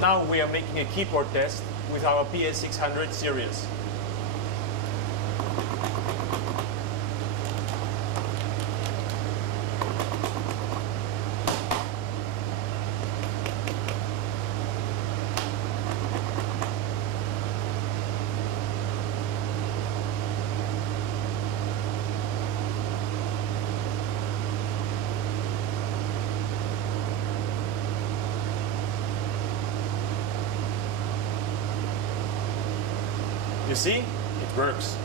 Now we are making a keyboard test with our PS600 series. You see, it works.